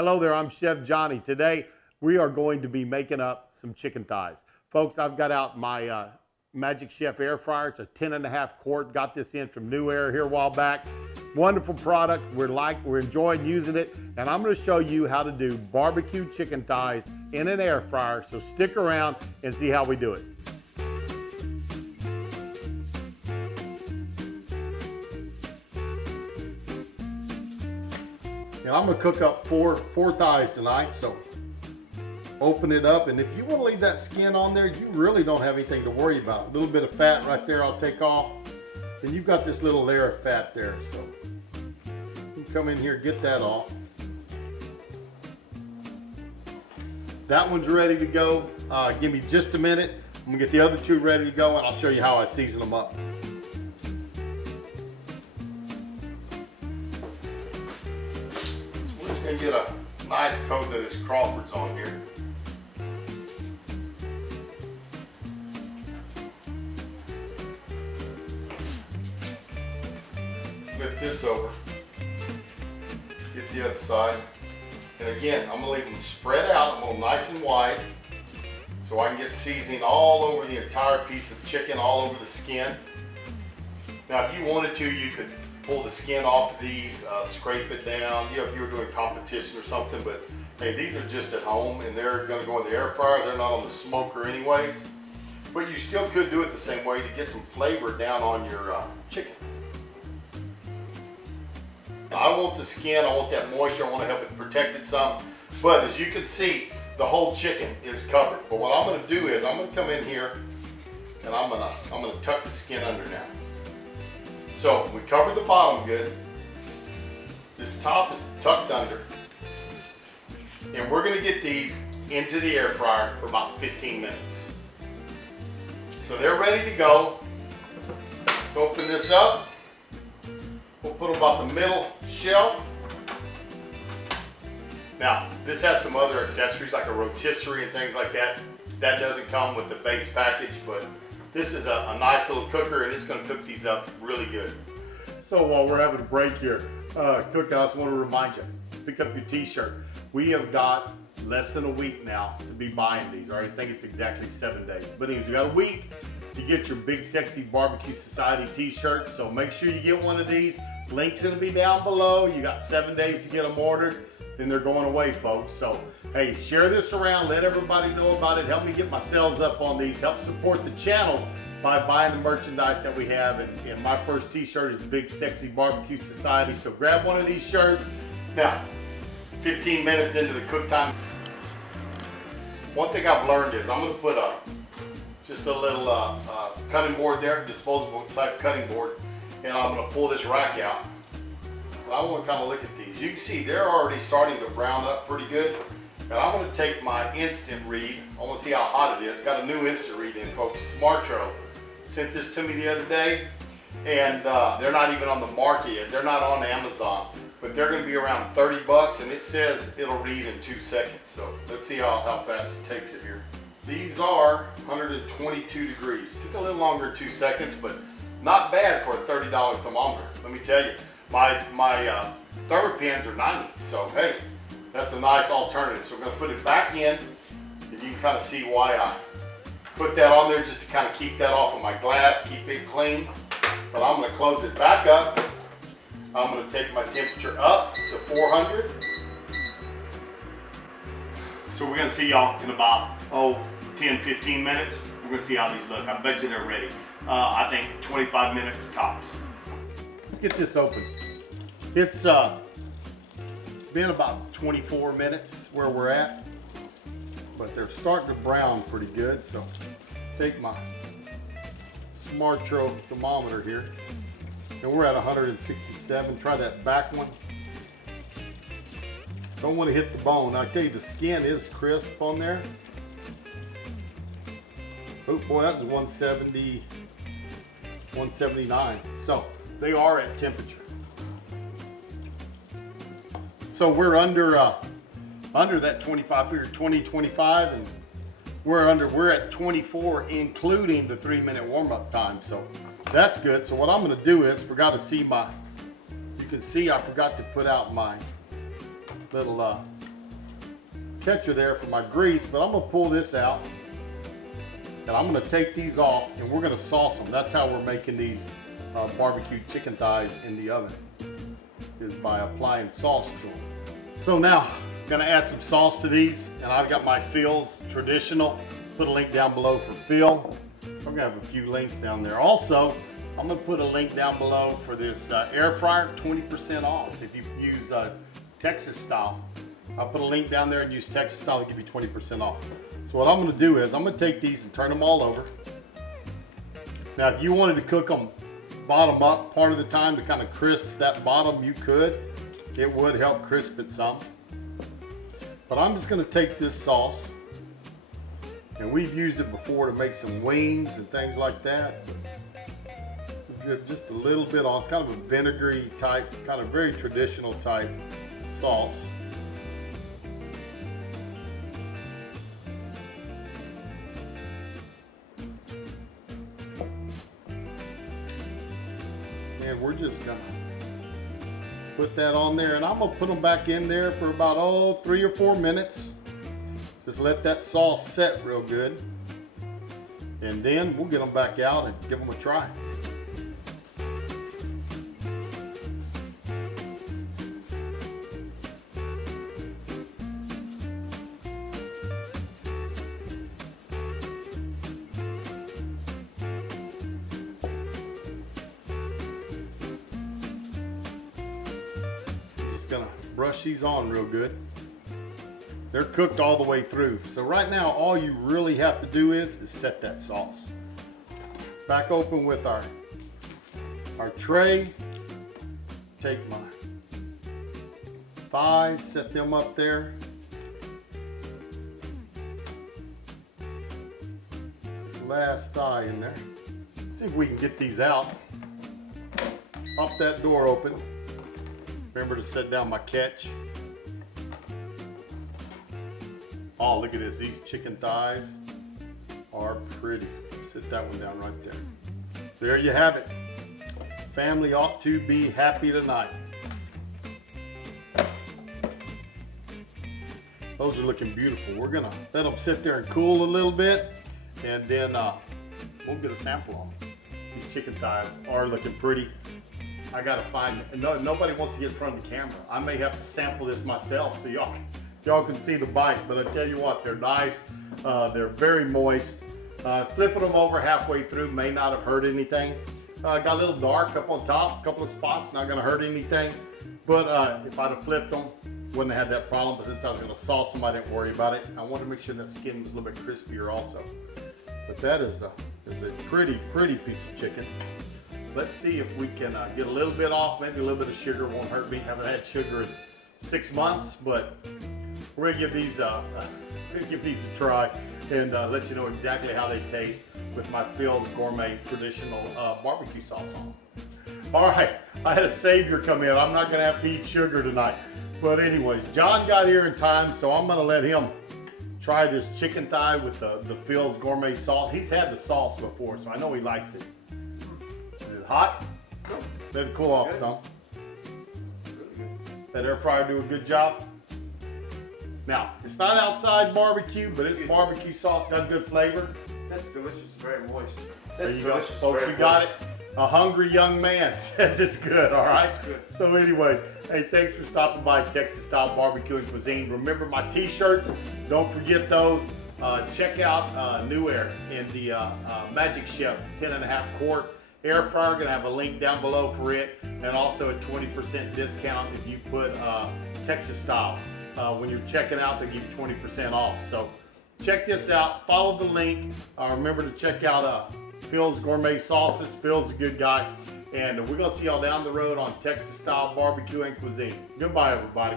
Hello there, I'm Chef Johnny. Today we are going to be making up some chicken thighs. Folks, I've got out my Magic Chef air fryer. It's a 10.5 quart. Got this in from New Air here a while back. Wonderful product. We're enjoying using it, and I'm going to show you how to do barbecue chicken thighs in an air fryer. So stick around and see how we do it. And I'm going to cook up four thighs tonight, so open it up, and if you want to leave that skin on there, you really don't have anything to worry about. A little bit of fat right there I'll take off, and you've got this little layer of fat there, so you can come in here, get that off. That one's ready to go. Give me just a minute. I'm going to get the other two ready to go, and I'll show you how I season them up. And get a nice coat of this Crawford's on here. Flip this over. Get the other side. And again, I'm gonna leave them spread out. I'm gonna nice and wide so I can get seasoning all over the entire piece of chicken, all over the skin. Now, if you wanted to, you could pull the skin off of these, scrape it down, you know, if you were doing competition or something, but hey, these are just at home and they're gonna go in the air fryer. They're not on the smoker anyways, but you still could do it the same way to get some flavor down on your chicken. I want the skin, I want that moisture, I want to help it protect it some, but as you can see, the whole chicken is covered. But what I'm gonna do is I'm gonna come in here and I'm gonna tuck the skin under now. So we covered the bottom good. This top is tucked under. And we're gonna get these into the air fryer for about 15 minutes. So they're ready to go. Let's open this up. We'll put them about the middle shelf. Now, this has some other accessories like a rotisserie and things like that. That doesn't come with the base package, but this is a nice little cooker, and it's going to cook these up really good. So while we're having a break here, cooking, I just want to remind you, pick up your t-shirt. We have got less than a week now to be buying these, all right? I think it's exactly 7 days. But anyways, you got a week to get your Big Sexy Barbecue Society t-shirt, so make sure you get one of these. Link's going to be down below. You got 7 days to get them ordered, then they're going away, folks. So, hey, share this around. Let everybody know about it. Help me get my sales up on these. Help support the channel by buying the merchandise that we have. And my first t-shirt is Big Sexy Barbecue Society. So grab one of these shirts. Now, 15 minutes into the cook time. One thing I've learned is I'm going to put just a little cutting board there, disposable type cutting board, and I'm going to pull this rack out. I want to kind of look at these. You can see they're already starting to brown up pretty good. And I'm going to take my instant read. I want to see how hot it is. Got a new instant read in, folks. Smartro sent this to me the other day, and they're not even on the market yet. They're not on Amazon, but they're going to be around 30 bucks, and it says it'll read in 2 seconds. So let's see how fast it takes it here. These are 122 degrees. Took a little longer, 2 seconds, but not bad for a $30 thermometer. Let me tell you, my Thermopans are 90, so hey, that's a nice alternative. So we're going to put it back in, and you can kind of see why I put that on there, just to kind of keep that off of my glass, keep it clean. But I'm going to close it back up. I'm going to take my temperature up to 400. So we're going to see y'all in about 10-15 minutes. We're going to see how these look. I bet you they're ready. I think 25 minutes tops. Let's get this open. It's been about 24 minutes where we're at, but they're starting to brown pretty good. So take my Smartro thermometer here, and we're at 167. Try that back one. Don't want to hit the bone. I tell you, the skin is crisp on there. Oh boy, that was 170, 179. So they are at temperature. So we're under that 25, figure 20, 25, and we're at 24, including the 3-minute warm-up time. So that's good. So what I'm going to do is, forgot to see my, you can see I forgot to put out my little catcher there for my grease, but I'm gonna pull this out and I'm gonna take these off and we're gonna sauce them. That's how we're making these barbecue chicken thighs in the oven, is by applying sauce to them. So now, I'm gonna add some sauce to these, and I've got my Phil's Traditional. Put a link down below for Phil. I'm gonna have a few links down there. Also, I'm gonna put a link down below for this air fryer, 20% off if you use Texas style. I'll put a link down there and use Texas style to give you 20% off. So what I'm gonna do is I'm gonna take these and turn them all over. Now, if you wanted to cook them bottom up part of the time to kind of crisp that bottom, you could. It would help crisp it some. But I'm just gonna take this sauce, and we've used it before to make some wings and things like that. Just a little bit on. It's kind of a vinegary type, kind of very traditional type sauce. And we're just gonna put that on there, and I'm gonna put them back in there for about 3 or 4 minutes. Just let that sauce set real good, and then we'll get them back out and give them a try. Gonna brush these on real good. They're cooked all the way through. So right now, all you really have to do is set that sauce. Back open with our tray. Take my thighs, set them up there. This last thigh in there. See if we can get these out. Pop that door open. Remember to set down my catch. Oh, look at this. These chicken thighs are pretty. Sit that one down right there. There you have it. Family ought to be happy tonight. Those are looking beautiful. We're gonna let them sit there and cool a little bit, and then we'll get a sample on them. These chicken thighs are looking pretty. I gotta find, nobody wants to get in front of the camera. I may have to sample this myself so y'all can see the bite, but I tell you what, they're nice. They're very moist. Flipping them over halfway through may not have hurt anything. Got a little dark up on top, a couple of spots, not gonna hurt anything. But if I'd have flipped them, wouldn't have had that problem, but since I was gonna sauce them, I didn't worry about it. I wanted to make sure that skin was a little bit crispier also. But that is a pretty piece of chicken. Let's see if we can get a little bit off. Maybe a little bit of sugar won't hurt me. Haven't had sugar in 6 months, but we're gonna give these a try and let you know exactly how they taste with my Phil's Gourmet Traditional barbecue sauce on them. All right, I had a savior come in. I'm not gonna have to eat sugar tonight. But anyways, John got here in time, so I'm gonna let him try this chicken thigh with the Phil's Gourmet sauce. He's had the sauce before, so I know he likes it. Hot? Let it cool off some. That air fryer do a good job. Now, it's not outside barbecue, but it's barbecue sauce, got good flavor. That's delicious, very moist. There you go, folks, you got it. A hungry young man says it's good, all right? It's good. So anyways, hey, thanks for stopping by Texas Style Barbecue and Cuisine. Remember my t-shirts, don't forget those. Check out New Air in the Magic Chef 10.5 quart. Air fryer, gonna have a link down below for it, and also a 20% discount if you put Texas style. When you're checking out, they give you 20% off. So check this out, follow the link. Remember to check out Phil's Gourmet Sauces. Phil's a good guy, and we're gonna see y'all down the road on Texas Style Barbecue and Cuisine. Goodbye, everybody.